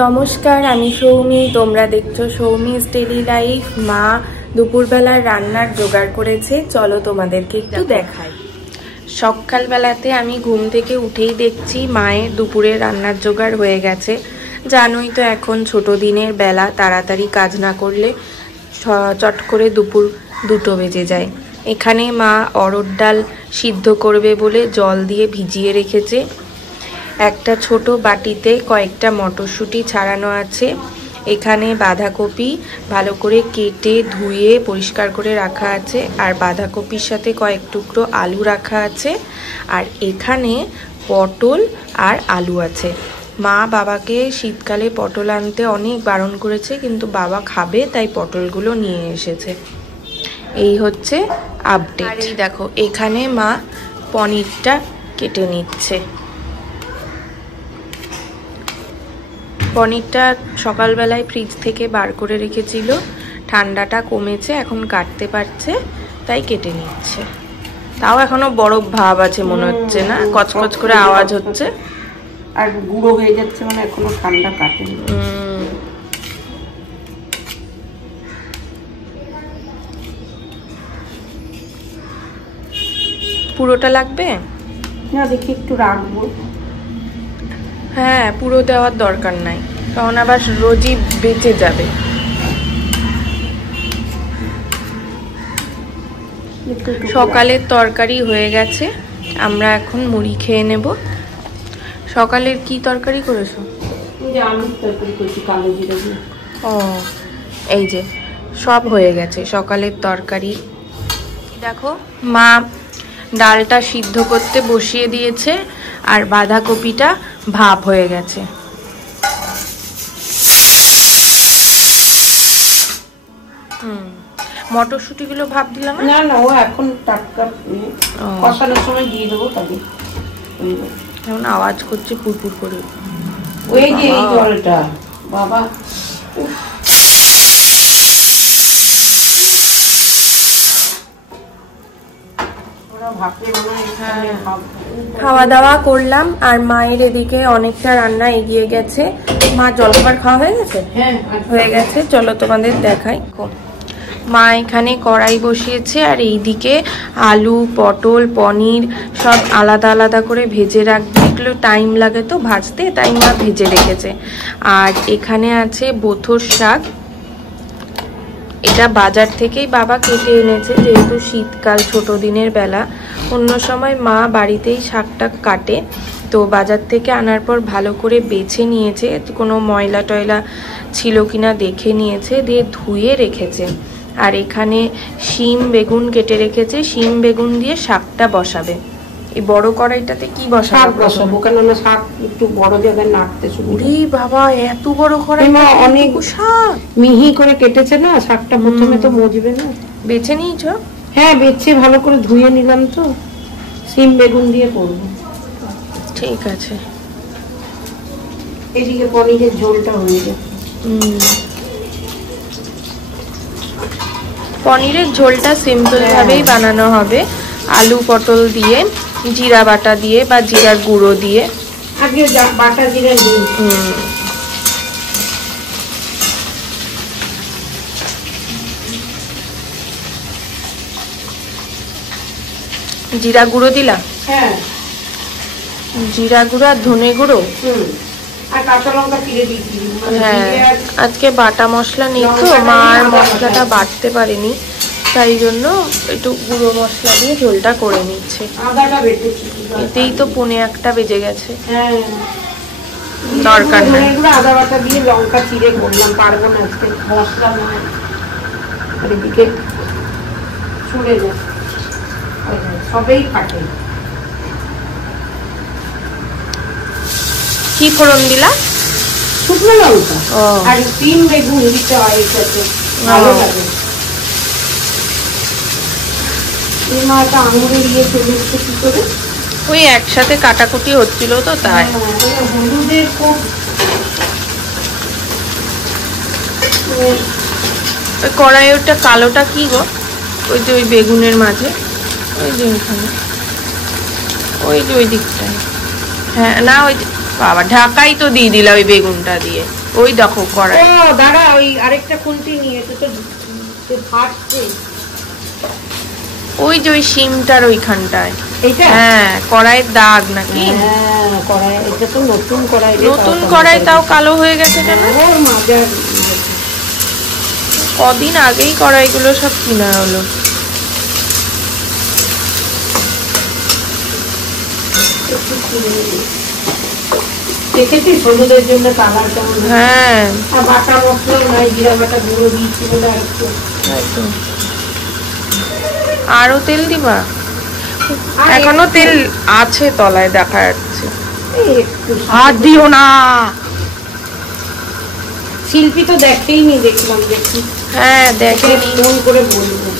নমস্কার, আমি সৌমি। তোমরা দেখছো সৌমিস ডেইলি লাইফ। মা দুপুরবেলার রান্নার জোগাড় করেছে, চলো তোমাদেরকে একটু দেখাই। সকালবেলাতে আমি ঘুম থেকে উঠেই দেখছি মায়ের দুপুরে রান্নার জোগাড় হয়ে গেছে। জানোই তো এখন ছোট দিনের বেলা, তাড়াতাড়ি কাজ না করলে চট করে দুপুর 2টো বেজে যায়। এখানে মা অরহর ডাল সিদ্ধ করবে বলে জল দিয়ে ভিজিয়ে রেখেছে। একটা ছোট বাটিতে কয়েকটা মটরশুঁটি ছাড়ানো আছে। এখানে বাঁধাকপি ভালো করে কেটে ধুয়ে পরিষ্কার করে রাখা আছে, আর বাঁধাকপির সাথে কয়েক টুকরো আলু রাখা আছে। আর এখানে পটল আর আলু আছে। মা বাবাকে শীতকালে পটল আনতে অনেক বারণ করেছে, কিন্তু বাবা খাবে তাই পটলগুলো নিয়ে এসেছে। এই হচ্ছে আপডেট। আর এই দেখো, এখানে মা পনিরটা কেটে নিচ্ছে। পনিরটা সকালবেলায় ফ্রিজ থেকে বার করে রেখেছিল, ঠান্ডাটা কমেছে, এখন কাটতে পারছে তাই কেটে নিচ্ছে। তাও এখনো বরফ ভাব আছে মনে হচ্ছে, না? কচকচ করে আওয়াজ হচ্ছে আর গুঁড়ো হয়ে যাচ্ছে, মানে এখনো ঠান্ডা কাটেনি। পুরোটা লাগবে না, দেখি একটু রাখবো। হ্যাঁ, পুরো দেওয়ার দরকার নাই, তখন আবার রোজই বেঁচে যাবে। সকালের তরকারি হয়ে গেছে, আমরা এখন মুড়ি খেয়ে নেব। সকালের কি তরকারি করেছো? আলুর তরকারি করেছি কালো জিরা দিয়ে। ও, এই যে সব হয়ে গেছে সকালের তরকারি। দেখো, মা ডালটা সিদ্ধ করতে বসিয়ে দিয়েছে, আর বাঁধাকপিটা ভাপ হয়ে গেছে। মটরশুঁটিগুলো ভাপ দিলাম না না, ও এখন টাটকা কষানোর সময় দিয়ে দেবো। তবে এখন আওয়াজ করছে পুরপুর করে। ওই যে এই জলটা বাবা, খাওয়া দাওয়া করলাম, আর মায়ের এদিকে অনেকটা রান্না এগিয়ে গেছে। মা জলখাবার খাওয়া হয়ে গেছে? হ্যাঁ হয়ে গেছে, চলো তোমাদের দেখাই। মা এখানে কড়াই বসিয়েছে, আর এইদিকে আলু, পটল, পনির সব আলাদা আলাদা করে ভেজে রাখবে। এগুলো টাইম লাগে তো ভাজতে, তাই মা ভেজে রেখেছে। আর এখানে আছে বথুর শাক। এটা বাজার থেকেই বাবা কেটে এনেছে, যেহেতু শীতকাল ছোট দিনের বেলা। অন্য সময় মা বাড়িতেই শাকটা কাটে, তো বাজার থেকে আনার পর ভালো করে বেছে নিয়েছে, কোনো ময়লা টয়লা ছিল কিনা দেখে নিয়েছে, দিয়ে ধুয়ে রেখেছে। আর এখানে শিম বেগুন কেটে রেখেছে, শিম বেগুন দিয়ে শাকটা বসাবে। এই বড় কড়াইটাতে কি বসাবো? কেননা শাক একটু বড় জায়গায় নাড়তে সুবিধা। বাবা, এত বড় কড়াই, অনেক শাক মিহি করে কেটেছে না, শাকটা প্রথমে তো মজবে না। বেছে নিয়েছ? হ্যাঁ, বেছে ভালো করে ধুয়ে নিলাম, তো শিম বেগুন দিয়ে করবো। ঠিক আছে। এদিকে পনিরের ঝোলটা হয়ে যাবে। পনিরের ঝোলটা সিম্পল ভাবেই বানানো হবে, আলু পটল দিয়ে, জিরা বাটা দিয়ে বা জিরার গুঁড়ো দিয়ে। আগে বাটা জিরা দিয়ে জিরা গুঁড়ো দিলাম। হ্যাঁ, জিরা গুঁড়ো আর ধনে গুঁড়ো। আর কাঁচা লঙ্কা চিড়ে দিয়েছি। হ্যাঁ, আজকে বাটা মশলা নেই তো, মা আর মশলাটা বাটতে পারেনি, তাই জন্য একটু গুঁড়ো মশলা দিয়ে ঝোলটা করে নিচ্ছে। আদাটা বেটেছি, এতেই তো 1:45 বেজে গেছে। হ্যাঁ, দরকার নেই। আদা বাটা দিয়ে লঙ্কা চিড়ে করলাম, পারবো না আজকে মশলা নয়। আর এদিকে ছুড়ে যায়, সবেই ফাটে। কি ফোড়ন দিলা? শুকনো লঙ্কা আর শিম বেগুন দিতে হয়, এটাতে ভালো লাগে। এই মাটা আঙুরে দিয়ে চলে এসছে কি করে? ওই একসাথে কাটাকুটি হচ্ছিল তো, তাই। হলুদের খুব ওই কড়াই, ওটা কালোটা কি গো? ওই যে ওই বেগুনের মাঝে, ওই যে ওইখানে, ওই যে ওই দিকটায়। হ্যাঁ, না ওই বাবা ঢাকাই তো দিয়ে দিলা ওই বেগুনটা দিয়ে। ওই দেখো কড়াই। ও দাঁড়া, ওই আরেকটা খুন্তি নিয়ে, এটা তো ফাটছে। ওই যে ওই শিমটার ওইখানটায়। এইটা? হ্যাঁ, কড়াইয়ের দাগ নাকি? হ্যাঁ কড়াই, এটা তো নতুন কড়াই। নতুন কড়াই, তাও কালো হয়ে গেছে কেন? ওর মাজার কদিন আগেই কড়াইগুলো সব কিনা হলো। দেখেছিস হলুদের জন্য কালার কেমন? হ্যাঁ, আর বাটা মশলা নাই, জিরা বাটা গুঁড়ো দিয়েছি বলে একটু। আরো তেল দিবা? এখনো তেল আছে তলায়, দেখা যাচ্ছে। হাত দিও না, শিল্পী তো দেখেইনি, দেখলাম দেখি। হ্যাঁ দেখে ফোন করে বলবো,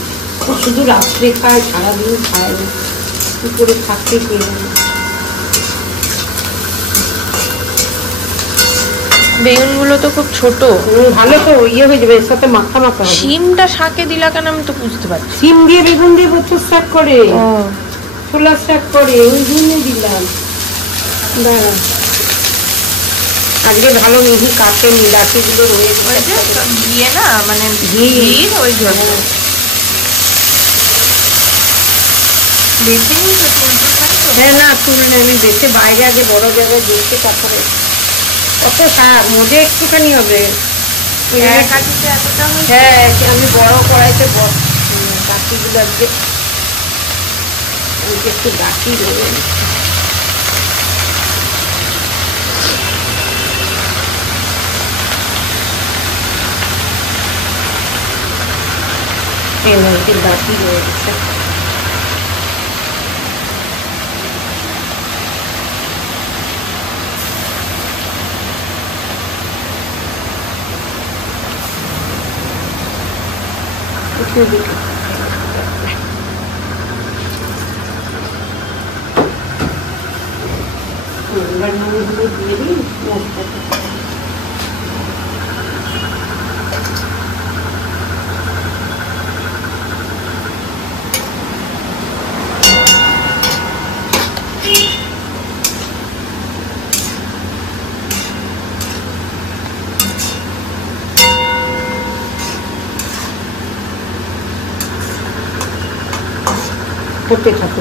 শুধু রাত্রে খায়, সারাদিন খায় না, কি করে থাকতে পেরে না। বেগুন গুলো তো খুব ছোট। ভালো তো ইয়ে হয়ে যাবে, এর সাথে মাখা মাখা হবে। শিমটা শাকে দিলা কেন আমি তো বুঝতে পারছি। শিম দিয়ে বেগুন দিয়ে বছর শাক করে, ছোলার শাক করে, ওই জন্য দিলাম। দাঁড়া, আজকে ভালো মিহি কাটে মিলাটি গুলো রয়েছে দিয়ে না, মানে ঘি ওই জন্য বেশি নিয়েছো? হ্যাঁ না, চুল নেই, আমি বেছে বাইরে আগে বড় জায়গায় দেখতে, তারপরে কত শাক, মধ্যে একটুখানি হবে। হ্যাঁ, আমি বড় কড়াইতে বাকিগুলো আজকে একটু বাকি দেবো। বাকি রয়েছে। দিয়ে দিই করতে থাকো।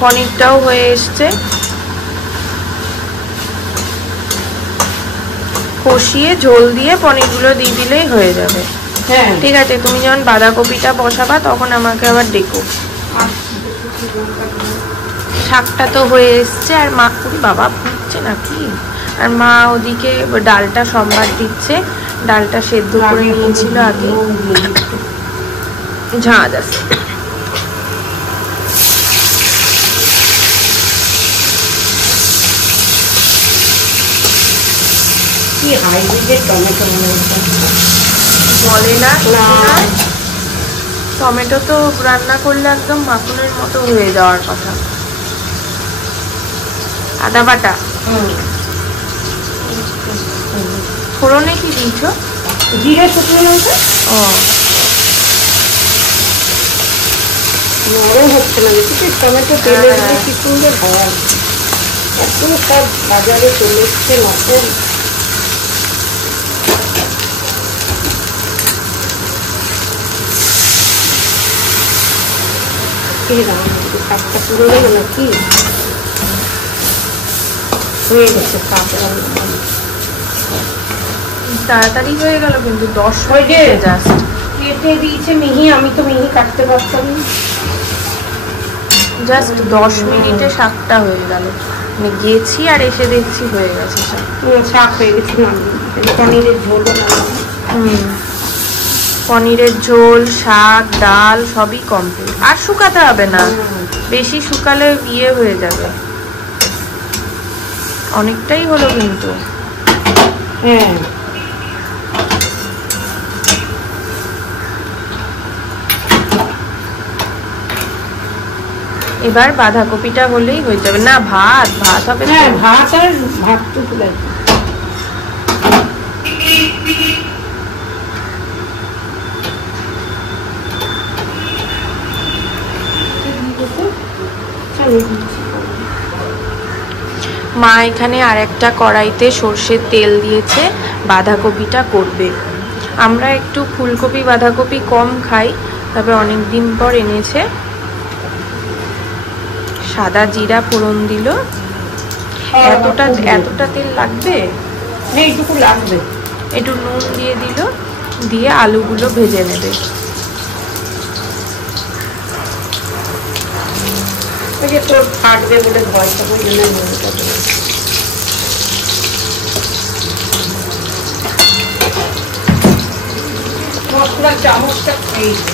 পনিরটাও হয়ে এসছে, কষিয়ে ঝোল দিয়ে পনিরগুলো দিয়ে দিলেই হয়ে যাবে। হ্যাঁ ঠিক আছে, তুমি যখন বাঁধাকপিটা বসাবা তখন আমাকে আবার ডেকো। শাকটা তো হয়ে এসছে, আর মা পুরি বাবা ফুটছে নাকি, আর মা ওদিকে ডালটা সম্বাদ দিচ্ছে। ডালটা সেদ্ধ করে নিয়েছিল আগে, ঝাঁজ আছে। কি হাইব্রিডের টমেটো বলে না, টমেটো তো রান্না করলে একদম মাখনের মতো হয়ে যাওয়ার কথা। আদা বাটা, ফোড়নে কি দিয়েছ? জিরে, শুকনো লঙ্কা। ও নরম হচ্ছে না, দেখেছিস টমেটো তেলে দিয়ে কি সুন্দর হয়। এত সব বাজারে চলে এসছে নকল। শাকটা পুরো গেল নাকি? হয়ে গেছে শাক তাড়াতাড়ি হয়ে গেল কিন্তু 10 মিনিট জাস্ট। কেটে দিয়েছে মিহি, আমি তো মিহি কাটতে পারতাম না। জাস্ট 10 মিনিটে শাকটা হয়ে গেল, মানে গেছি আর এসে দেখছি হয়ে গেছে শাক। শাক হয়ে গেছে, পনিরের ঝোলও না। পনিরের ঝোল, শাক, ডাল সবই কমপ্লিট। আর শুকাতে হবে না, বেশি শুকালে ইয়ে হয়ে যাবে। অনেকটাই হলো কিন্তু। হ্যাঁ এবার বাঁধাকপিটা হলেই হয়ে যাবে। না ভাত হবে। হ্যাঁ ভাত, আর ভাত তো তুলে মা এখানে আর একটা কড়াইতে সর্ষের তেল দিয়েছে, বাঁধাকপিটা করবে। আমরা একটু ফুলকপি বাঁধাকপি কম খাই, তবে অনেক দিন পর এনেছে। সাদা জিরা ফোড়ন দিল। এতটা তেল লাগবে? এইটুকু লাগবে। একটু নুন দিয়ে দিল, দিয়ে আলুগুলো ভেজে নেবে। ওই যে তোর ফাটবে বলে ভয়টা, ওই জন্য নুনটা দেবে। মশলার চামচটা খেয়েছে,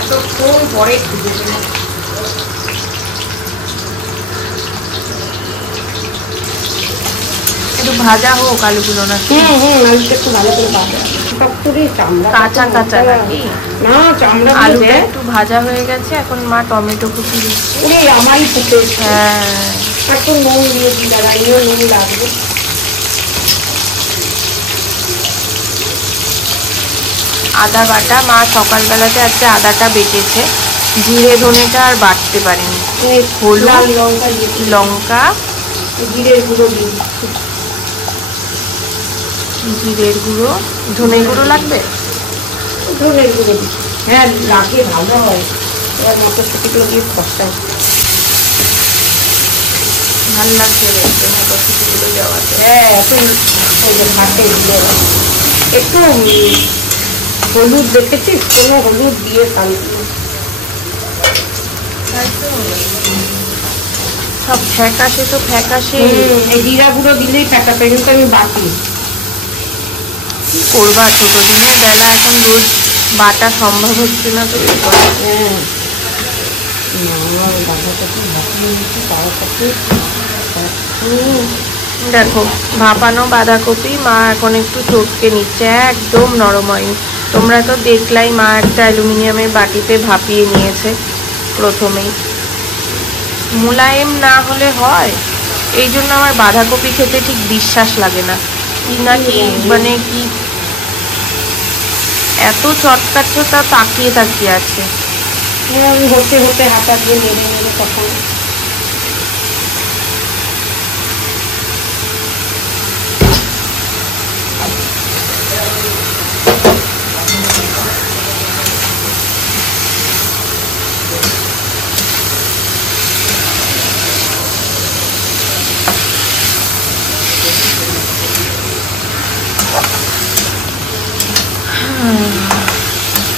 এতক্ষণ পরে খুঁজে দেবে। একটু ভাজা হোক আলুগুলো না? আলুটা একটু ভালো করে ভাজা, কাঁচা কাঁচা নাকি? না, চামড়া আলুটা একটু ভাজা হয়ে গেছে। এখন মা টমেটো কুচি দিচ্ছে। আমারই ফুটে। হ্যাঁ, একটু নুন দিয়েছি, দাদা নুন লাগবে। আদা বাটা, মা সকালবেলাতে আজকে আদাটা বেটেছে, জিরে ধনেটা আর বাটতে পারেনি। হলুদ, লঙ্কা, জিরের গুঁড়ো দিয়েছি, জিরের গুঁড়ো, ধনে গুঁড়ো লাগবে? ধনের গুঁড়ো দিচ্ছি। হ্যাঁ লাগে, ভালো হয়। এবার মটরশুঁটিগুলো দিয়ে খসা ভাল লাগছে দেখতে মটরশুঁটিগুলো দেওয়াতে। হ্যাঁ, এখন ওই যে ভাতে দিয়ে একটু হলুদ দেখেছিস, কোনো হলুদ দিয়ে কালকে সব ফ্যাকাশে, তো ফ্যাকাশে। এই জিরা গুঁড়ো দিলেই ফ্যাকাশে, কিন্তু আমি বাটি কি করবা, ছোট দিনের বেলা, এখন রোজ বাটা সম্ভব হচ্ছে না, তো কি করা। দেখো ভাপানো বাঁধাকপি মা এখন একটু চটকে নিচ্ছে, একদম নরম হয়নি। তোমরা তো দেখলাই, মা একটা অ্যালুমিনিয়ামের বাটিতে ভাপিয়ে নিয়েছে প্রথমেই। মোলায়েম না হলে হয়, এই জন্য আমার বাঁধাকপি খেতে ঠিক বিশ্বাস লাগে না। নাকি মানে কি এত চটকাচ্ছ, তা তাকিয়ে তাকিয়ে আছে। হতে হতে হাতা দিয়ে নেড়ে নেড়ে তখন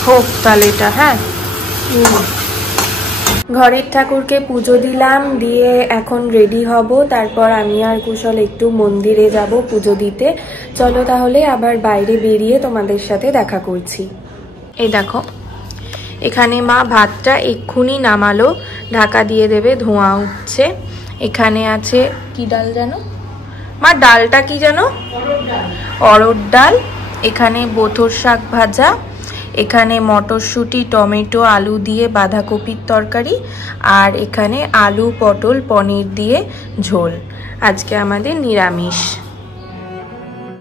হোক তাহলে এটা। হ্যাঁ, ঘরের ঠাকুরকে পুজো দিলাম, দিয়ে এখন রেডি হব। তারপর আমি আর কুশল একটু মন্দিরে যাব পুজো দিতে। চলো তাহলে আবার বাইরে বেরিয়ে তোমাদের সাথে দেখা করছি। এই দেখো, এখানে মা ভাতটা এক্ষুনি নামালো, ঢাকা দিয়ে দেবে, ধোঁয়া উঠছে। এখানে আছে কি ডাল জানো মা? ডালটা কি জানো? অরড় ডাল। এখানে বথর শাক ভাজা, এখানে মটরশুঁটি, টমেটো, আলু দিয়ে বাঁধাকপির তরকারি, আর এখানে আলু পটল পনির দিয়ে ঝোল। আজকে আমাদের নিরামিষ।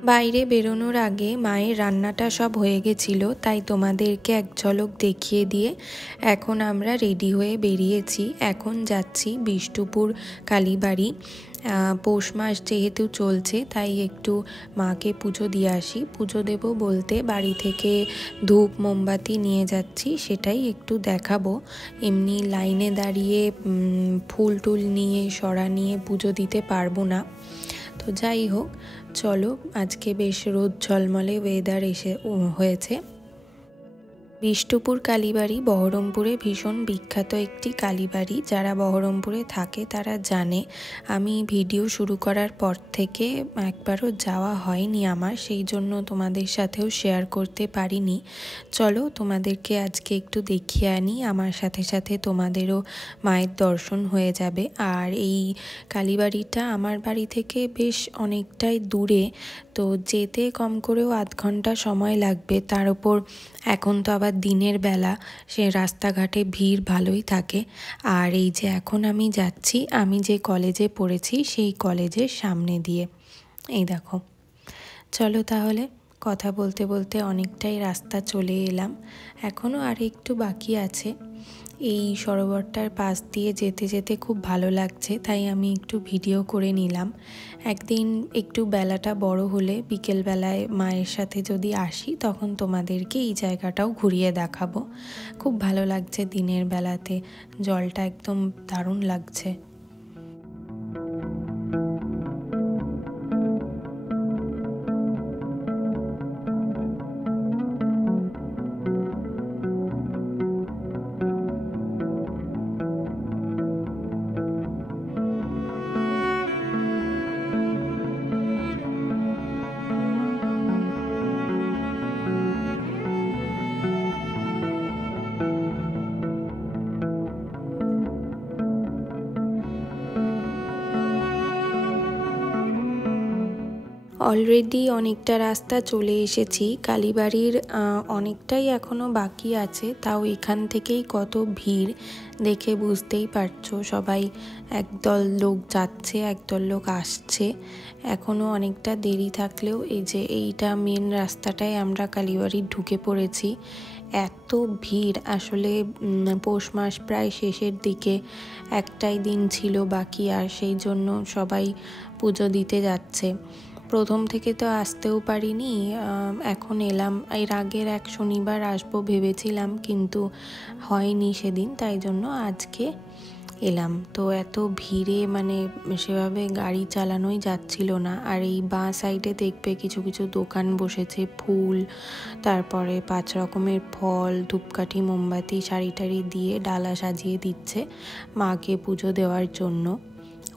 বাইরে বেরোনোর আগে মায়ের রান্নাটা সব হয়ে গেছিল, তাই তোমাদেরকে এক ঝলক দেখিয়ে দিয়ে এখন আমরা রেডি হয়ে বেরিয়েছি। এখন যাচ্ছি বিষ্ণুপুর কালীবাড়ি। পৌষ মাস যেহেতু চলছে, তাই একটু মাকে পুজো দিয়ে আসি। পুজো দেব বলতে বাড়ি থেকে ধূপ মোমবাতি নিয়ে যাচ্ছি, সেটাই একটু দেখাবো। এমনি লাইনে দাঁড়িয়ে ফুল টুল নিয়ে সরা নিয়ে পুজো দিতে পারবো না। তো যাই হোক, চলো, আজকে বেশ রোদ ঝলমলে ওয়েদার হয়েছে। বিষ্ণুপুর কালীবাড়ি বহরমপুরে ভীষণ বিখ্যাত একটি কালীবাড়ি। যারা বহরমপুরে থাকে তারা জানে। আমি ভিডিও শুরু করার পর থেকে একবারও যাওয়া হয়নি আমার, সেই জন্য তোমাদের সাথেও শেয়ার করতে পারিনি। চলো তোমাদেরকে আজকে একটু দেখিয়ে আনি, আমার সাথে সাথে তোমাদেরও মায়ের দর্শন হয়ে যাবে। আর এই কালীবাড়িটা আমার বাড়ি থেকে বেশ অনেকটাই দূরে, তো যেতে কম করেও আধ ঘন্টা সময় লাগবে। তার উপর এখন তো আবার দিনের বেলা, সে রাস্তাঘাটে ভিড় ভালোই থাকে। আর এই যে এখন আমি যাচ্ছি, আমি যে কলেজে পড়েছি সেই কলেজের সামনে দিয়ে। এই দেখো, চলো তাহলে, কথা বলতে বলতে অনেকটাই রাস্তা চলে এলাম, এখনও আর একটু বাকি আছে। এই সরোবরটার পাশ দিয়ে যেতে যেতে খুব ভালো লাগছে, তাই আমি একটু ভিডিও করে নিলাম। একদিন একটু বেলাটা বড় হলে বিকেলবেলায় মায়ের সাথে যদি আসি তখন তোমাদেরকে এই জায়গাটাও ঘুরিয়ে দেখাবো। খুব ভালো লাগছে দিনের বেলাতে, জলটা একদম দারুণ লাগছে। অলরেডি অনেকটা রাস্তা চলে এসেছি, কালীবাড়ির অনেকটাই এখনও বাকি আছে। তাও এখান থেকেই কত ভিড় দেখে বুঝতেই পারছো, সবাই একদল লোক যাচ্ছে একদল লোক আসছে। এখনও অনেকটা দেরি থাকলেও এই যে এইটা মেন রাস্তাটায় আমরা কালীবাড়ির ঢুকে পড়েছি। এত ভিড়, আসলে পৌষ মাস প্রায় শেষের দিকে, একটাই দিন ছিল বাকি, আর সেই জন্য সবাই পুজো দিতে যাচ্ছে। প্রথম থেকে তো আসতেও পারিনি, এখন এলাম। এর আগের এক শনিবার আসবো ভেবেছিলাম, কিন্তু হয়নি সেদিন, তাই জন্য আজকে এলাম। তো এত ভিড়ে মানে সেভাবে গাড়ি চালানোই যাচ্ছিল না। আর এই বাঁ সাইডে দেখবে কিছু কিছু দোকান বসেছে, ফুল, তারপরে 5 রকমের ফল, ধূপকাঠি, মোমবাতি, শাড়ি টাড়ি দিয়ে ডালা সাজিয়ে দিচ্ছে মাকে পুজো দেওয়ার জন্য।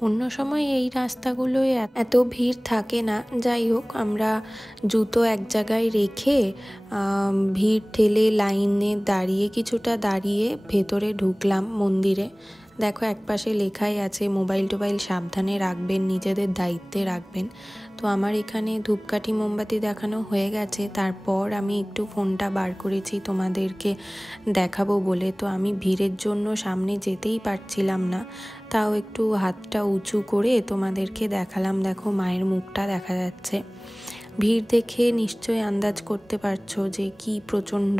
অন্য সময় এই রাস্তাগুলোয় এত ভিড় থাকে না। যাই হোক, আমরা জুতো এক জায়গায় রেখে ভিড় ঠেলে লাইনে দাঁড়িয়ে কিছুটা দাঁড়িয়ে ভেতরে ঢুকলাম মন্দিরে। দেখো একপাশে লেখাই আছে মোবাইল টোবাইল সাবধানে রাখবেন, নিজেদের দায়িত্বে রাখবেন। তো আমার এখানে ধূপকাঠি মোমবাতি দেখানো হয়ে গেছে, তারপর আমি একটু ফোনটা বার করেছি তোমাদেরকে দেখাবো বলে। তো আমি ভিড়ের জন্য সামনে যেতেই পারছিলাম না, তাও একটু হাতটা উঁচু করে তোমাদেরকে দেখালাম। দেখো মায়ের মুখটা দেখা যাচ্ছে। ভিড় দেখে নিশ্চয়ই আন্দাজ করতে পারছো যে কি প্রচণ্ড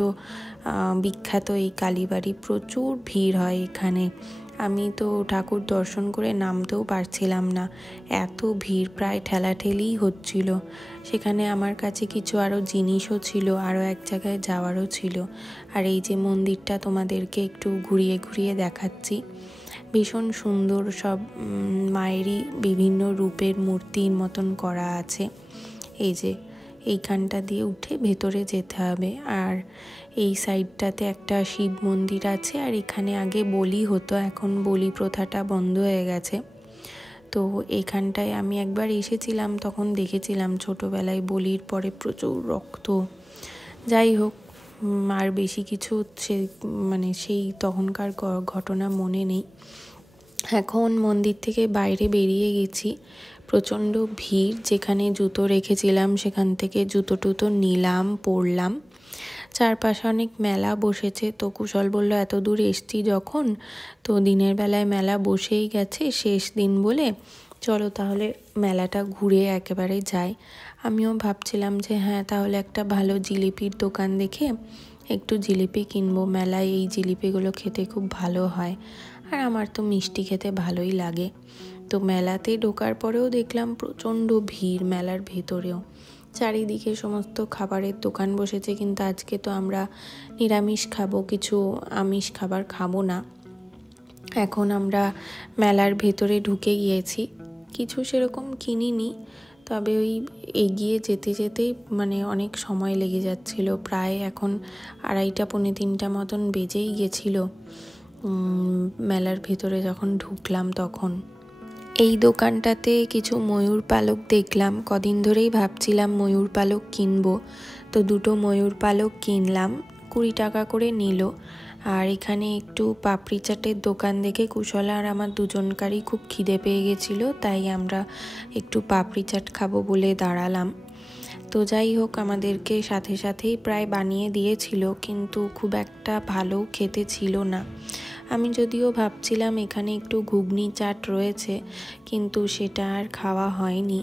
বিখ্যাত এই কালীবাড়ি, প্রচুর ভিড় হয় এখানে। আমি তো ঠাকুর দর্শন করে নামতেও পারছিলাম না, এত ভিড়, প্রায় ঠেলাঠেলিই হচ্ছিল। সেখানে আমার কাছে কিছু আরও জিনিসও ছিল, আরও এক জায়গায় যাওয়ারও ছিল। আর এই যে মন্দিরটা তোমাদেরকে একটু ঘুরিয়ে ঘুরিয়ে দেখাচ্ছি, ভীষণ সুন্দর, সব মায়েরই বিভিন্ন রূপের মূর্তির মতন করা আছে। এই যে এইখানটা দিয়ে উঠে ভেতরে যেতে হবে। আর এই সাইডটাতে একটা শিব মন্দির আছে, আর এখানে আগে বলি হতো, এখন বলি প্রথাটা বন্ধ হয়ে গেছে। তো এখানটায় আমি একবার এসেছিলাম, তখন দেখেছিলাম ছোটোবেলায় বলির পরে প্রচুর রক্ত। যাই হোক, আর বেশি কিছু সেই তখনকার ঘটনা মনে নেই। এখন মন্দির থেকে বাইরে বেরিয়ে গেছি, প্রচণ্ড ভিড়। যেখানে জুতো রেখেছিলাম সেখান থেকে জুতো টুতো নিলাম, পরলাম। চারপাশে অনেক মেলা বসেছে, তো কুশল বলল এত দূর এসছি যখন, তো দিনের বেলায় মেলা বসেই গেছে, শেষ দিন বলে চলো তাহলে মেলাটা ঘুরে একেবারে যাই। আমিও ভাবছিলাম যে হ্যাঁ, তাহলে একটা ভালো জিলিপির দোকান দেখে একটু জিলিপি কিনবো, মেলায় এই জিলিপিগুলো খেতে খুব ভালো হয়, আর আমার তো মিষ্টি খেতে ভালোই লাগে। তো মেলাতে ঢোকার পরেও দেখলাম প্রচণ্ড ভিড়, মেলার ভেতরেও চারিদিকে সমস্ত খাবারের দোকান বসেছে, কিন্তু আজকে তো আমরা নিরামিষ খাবো, কিছু আমিষ খাবার খাবো না। এখন আমরা মেলার ভেতরে ঢুকে গিয়েছি, কিছু সেরকম কিনিনি, তবে ওই এগিয়ে যেতে যেতেই অনেক সময় লেগে যাচ্ছিল, প্রায় এখন 2:30 পৌনে 3টা মতন বেজেই গেছিল মেলার ভেতরে যখন ঢুকলাম তখন। এই দোকানটাতে কিছু ময়ূর পালক দেখলাম, কদিন ধরেই ভাবছিলাম ময়ূর পালক কিনবো, তো 2টো ময়ূর পালক কিনলাম, 20 টাকা করে নিল। আর এখানে একটু পাপড়ি চাটের দোকান দেখে কুশলা আর আমার দুজনকারই খুব খিদে পেয়ে গেছিলো, তাই আমরা একটু পাপড়ি চাট খাবো বলে দাঁড়ালাম। তো যাই হোক, আমাদেরকে সাথে সাথেই প্রায় বানিয়ে দিয়েছিল, কিন্তু খুব একটা ভালো খেতে ছিল না। আমি যদিও ভাবছিলাম এখানে একটু ঘুগনি চাট রয়েছে, কিন্তু সেটা আর খাওয়া হয়নি।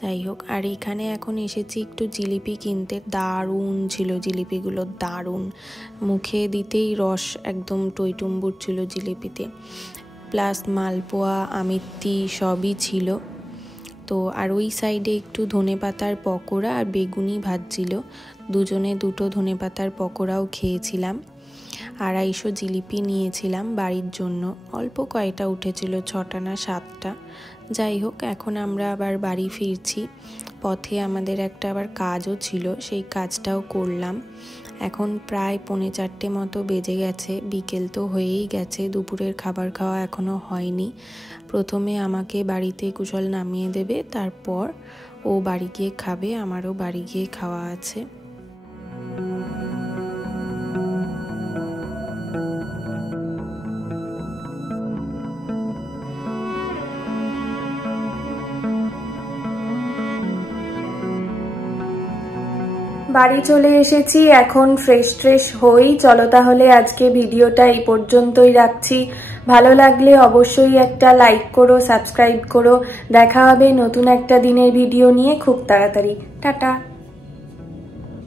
যাই হোক, আর এখানে এখন এসেছি একটু জিলিপি কিনতে। দারুণ ছিল জিলিপিগুলো, দারুণ, মুখে দিতেই রস একদম টইটুম্বুর ছিল জিলিপিতে, প্লাস মালপোয়া, আমিত্তি সবই ছিল। তো আর ওই সাইডে একটু ধনেপাতার পকোড়া আর বেগুনি ভাজছিল, দুজনে দুটো ধনেপাতার পকোড়াও খেয়েছিলাম। 250 জিলিপি নিয়েছিলাম বাড়ির জন্য, অল্প কয়টা উঠেছিল, 6টা না 7টা। যাই হোক, এখন আমরা আবার বাড়ি ফিরছি। পথে আমাদের একটা আবার কাজও ছিল, সেই কাজটাও করলাম। এখন প্রায় 3:45 মতো বেজে গেছে, বিকেল তো হয়েই গেছে, দুপুরের খাবার খাওয়া এখনও হয়নি। প্রথমে আমাকে বাড়িতে কুশল নামিয়ে দেবে, তারপর ও বাড়ি গিয়ে খাবে, আমারও বাড়ি গিয়ে খাওয়া আছে। বাড়ি চলে এসেছি, এখন ফ্রেশ হই। চলো তাহলে আজকে ভিডিওটা এই পর্যন্তই রাখছি। ভালো লাগলে অবশ্যই একটা লাইক করো, সাবস্ক্রাইব করো। দেখা হবে নতুন একটা দিনের ভিডিও নিয়ে খুব তাড়াতাড়ি। টাটা।